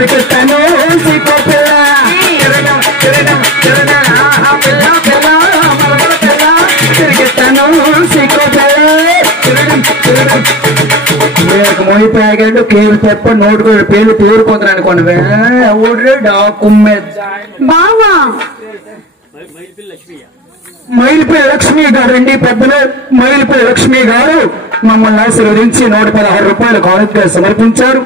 తిరుగుతాను సీకో పిల్ల పిల్ల పిల్ల మరమల పిల్ల తిరుగుతాను సీకో పిల్ల మోయిపోయాడు కేలు తప్ప నోటు పేరు పేరుకుంటారు అనుకోండి ఊడ్రే డాకుమ్మె బావా మైలిపల్లి లక్ష్మి గారు అండి పెద్దలు మైలిపల్లి లక్ష్మి గారు మమ్మల్ని ఆశీర్వదించి 116 రూపాయలు కానుకగా సమర్పించారు.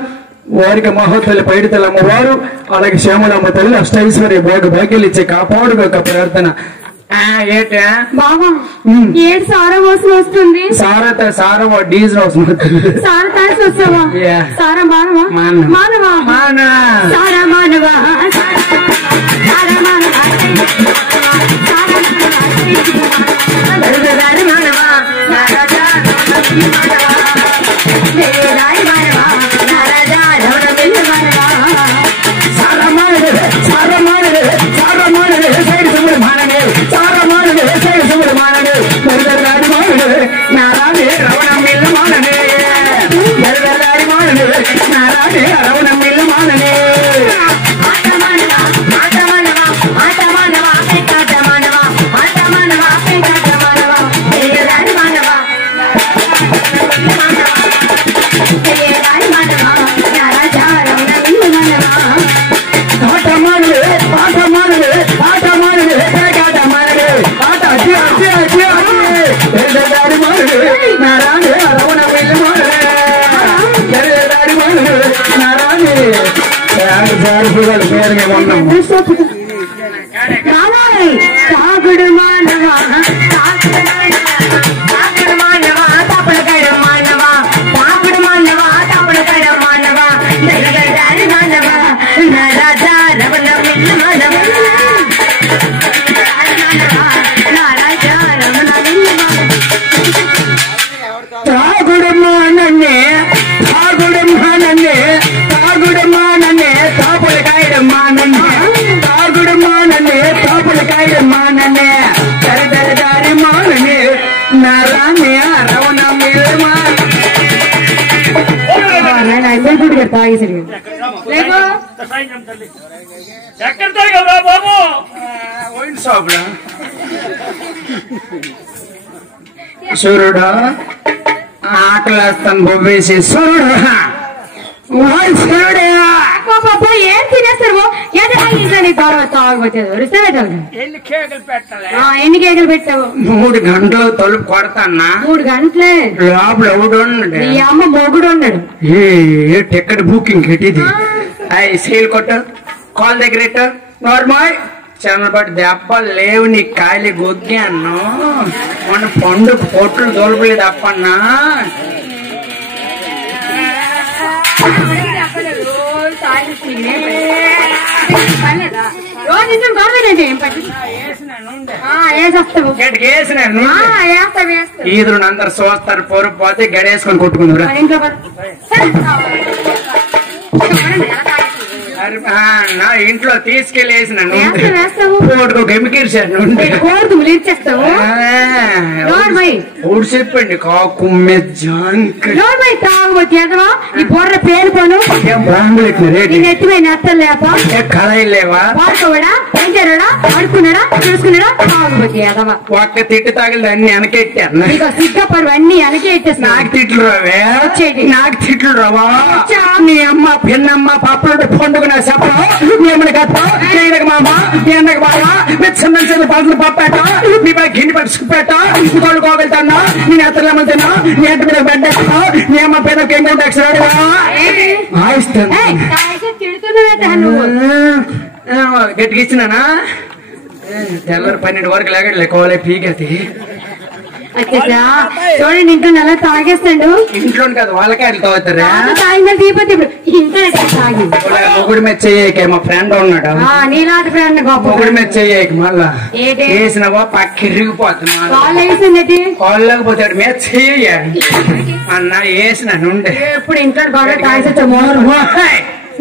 వారికి మహోత్తల్లి పైడితల్లి అమ్మవారు అలాగే శ్యామలమ్మ తల్లి అష్టైశ్వర్య భాగ్యాలు ఇచ్చే కాపాడు యొక్క ప్రార్థన. బావా ఏడు సారా వాసన వస్తుంది. సారా డీజిల్ వస్తుంది. సారా తాసి వస్తావా? సారా మానవా మానవా సారా మానవా తాగుడు మానవా తాగుడు మానవా తప్పుడు కడ మానవా తాగుడు మానవా తప్పుడు కడ మానవా దయగడారి మానవా నా రాజా రవణ మిల్ల మానవా నా రాజా రవణ మిల్ల తాగుడు మాననే తాగుడు మాననే తాగుడు మాననే తాపుడు కాయడ మాననే తాగుడు మాననే తాపుడు కాయడ మాననే దరదరదారి మాననే నారానే రవణ మిల్ల మాననే గుడి తాగేసరి లేకో ఎక్కడ తాగరా బాబు? వైన్ షాప్ రా సూర్యుడా ఆకలేస్తాను బొబ్బేసి సూర్యుడా సూర్యుడా ఏం తినేస్తారు ఇంట్లో తాగబోతే ఎన్ని కేకలు పెట్టాలి? ఎన్ని కేకలు పెట్టావు? 3 గంటలు తలుపు కొడతాన్నా. 3 గంటలే లోపల ఎవడు ఉన్నాడు? ఈ అమ్మ మొగుడు ఉన్నాడు. ఏ టికెట్ బుకింగ్ ఇది అయి సీల్ కొట్టు కాల్ దగ్గర పెట్టు నార్మల్ చిన్నపాటి దెబ్బలు లేవు నీ కాలి గొగ్గాను మన పండుగ పొట్లు తోలుపలేదు అప్పన్నా ఈదురు అందరు చూస్తారు పొరపోతే గడేసుకొని కొట్టుకుందరు నా ఇంట్లో తీసుకెళ్ళేసిన ఊడు చెప్పండి కాకుమ్మె ఈ బొర్ర పేరు పను ఎత్తిపోయిన అత్తలు లేప కళాయి లేవా పెంచాడా ఆడుకున్నాడా చూసుకున్నాడా తాగుబోతే అదవా ఒక్క తిట్టు తాగిలి అన్ని వెనకెట్టారు సిగ్గపరు అన్ని వెనకెట్టేసి నాకు తిట్లు రావే నాకు తిట్లు రావా నీ అమ్మ పిన్నమ్మ పప్పులు పండుగ నా చెప్పడం ఏమని కప్ప మామ ఎండకు బాగా చిన్న చిన్న పనులు పప్పాట నీ పై గిన్నె పట్టి సుప్పాట ఇంకోళ్ళు కోగలుతున్నా నేను ఎత్తలేమని తిన్నా నీ ఎంత మీద బెడ్డెస్తా నీ అమ్మ పేద ఇంకో గట్టిగా ఇచ్చినానా తెల్లరు 12 వరకు లేగట్లే కోలే పీకది చూడండి ఇంట్లో నెల తాగేస్తాడు ఇంట్లో కాదు వాళ్ళకే అట్లా తాగుతారా తాగిందని తీపోతే ఇప్పుడు ఇంట్లో తాగి మొగుడు మీద చెయ్యక మా ఫ్రెండ్ ఉన్నాడు నీలాంటి ఫ్రెండ్ మొగుడు మీద చెయ్యక మళ్ళా వేసినవా పక్కిరిగిపోతున్నా వాళ్ళు వేసింది కాళ్ళకపోతాడు మీద చెయ్య అన్న వేసిన నుండి ఇప్పుడు ఇంట్లో బాగా తాగేసా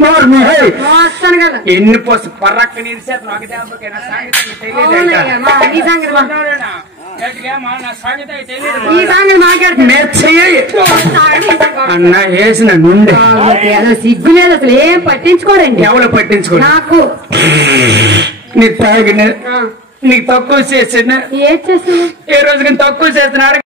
వస్తాను కదా ఎన్ని పోసి పర్రక్క నిలిచేది నాకు దెబ్బకైనా సాగితే తెలియదు ఈ సంగతి మీరు అన్న వేసిన నుండి సిగ్గు లేదు అసలు ఏం పట్టించుకోరండి ఎవరు పట్టించుకో నాకు నీ తాగిన నీకు తక్కువ చేసిన ఏం చేస్తున్నా ఏ రోజు తక్కువ చేస్తున్నాడు